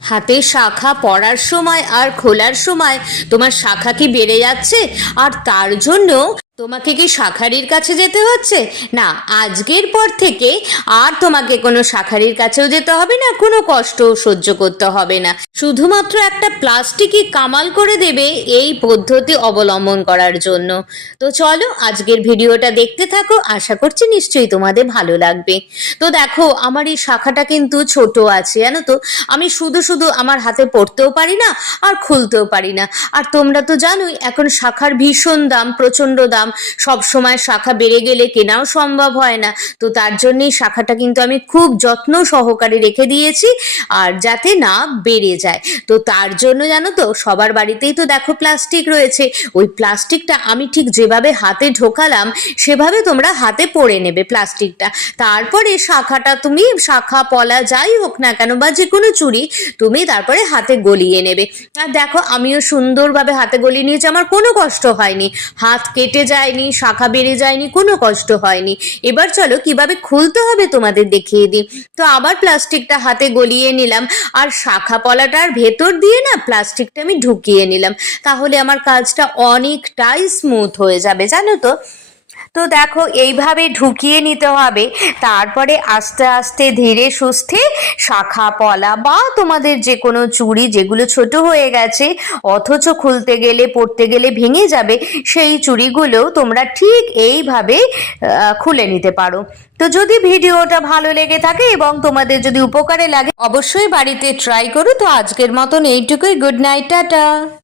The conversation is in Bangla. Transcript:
হাতে শাখা পড়ার সময় আর খোলার সময় তোমার শাখা কি বেড়ে যাচ্ছে? আর তার জন্য তোমাকে কি শাঁখারির কাছে যেতে হচ্ছে? না, আজকের পর থেকে আর তোমাকে কোনো শাঁখারির কাছেও যেতে হবে না, কোনো কষ্টও সহ্য করতে হবে না। শুধুমাত্র একটা প্লাস্টিকই কামাল করে দেবে এই পদ্ধতি অবলম্বন করার জন্য। তো চলো আজকের ভিডিওটা দেখতে থাকো, আশা করছি নিশ্চয়ই তোমাদের ভালো লাগবে। তো দেখো, আমার এই শাখাটা কিন্তু ছোট আছে, জানো তো। আমি শুধু শুধু আমার হাতে পড়তেও পারি না আর খুলতেও পারি না। আর তোমরা তো জানোই এখন শাখার ভীষণ দাম, প্রচণ্ড দাম। সব সময় শাখা বেড়ে গেলে কেনাও সম্ভব হয় না। তো তার জন্যই শাখাটা কিন্তু আমি খুব যত্ন সহকারে রেখে দিয়েছি, আর যাতে না বেড়ে যায়। তো তার জন্য জানো তো, সবার বাড়িতেই তো দেখো প্লাস্টিক রয়েছে। ওই প্লাস্টিকটা আমি ঠিক যেভাবে হাতে ঢোকালাম সেভাবে তোমরা হাতে পড়ে নেবে প্লাস্টিকটা। তারপরে শাখাটা তুমি, শাখা পলা যাই হোক না কেন বা যে কোনো চুড়ি তুমি তারপরে হাতে গলিয়ে নেবে। আর দেখো আমিও সুন্দরভাবে হাতে গলিয়ে নিয়েছি, আমার কোনো কষ্ট হয়নি, হাত কেটে যায়নি, শাখা বেড়ে যায়নি, কোনো কষ্ট হয়নি। এবার চলো কিভাবে খুলতে হবে তোমাদের দেখিয়ে দিই। তো আবার প্লাস্টিকটা হাতে গলিয়ে নিলাম, আর শাখা পলাটার ভেতর দিয়ে না প্লাস্টিকটা আমি ঢুকিয়ে নিলাম, তাহলে আমার কাজটা অনেকটাই স্মুথ হয়ে যাবে, জানো তো। তো দেখো এইভাবে ঢুকিয়ে নিতে হবে। তারপরে আস্তে আস্তে ধীরে সুস্থে শাখা পলা বা তোমাদের যে কোনো চুড়ি যেগুলো ছোট হয়ে গেছে অথচ খুলতে গেলে পড়তে গেলে ভেঙে যাবে, সেই চুড়িগুলো তোমরা ঠিক এইভাবে খুলে নিতে পারো। তো যদি ভিডিওটা ভালো লেগে থাকে এবং তোমাদের যদি উপকারে লাগে অবশ্যই বাড়িতে ট্রাই করো। তো আজকের মতন এইটুকুই, গুড নাইট, টাটা।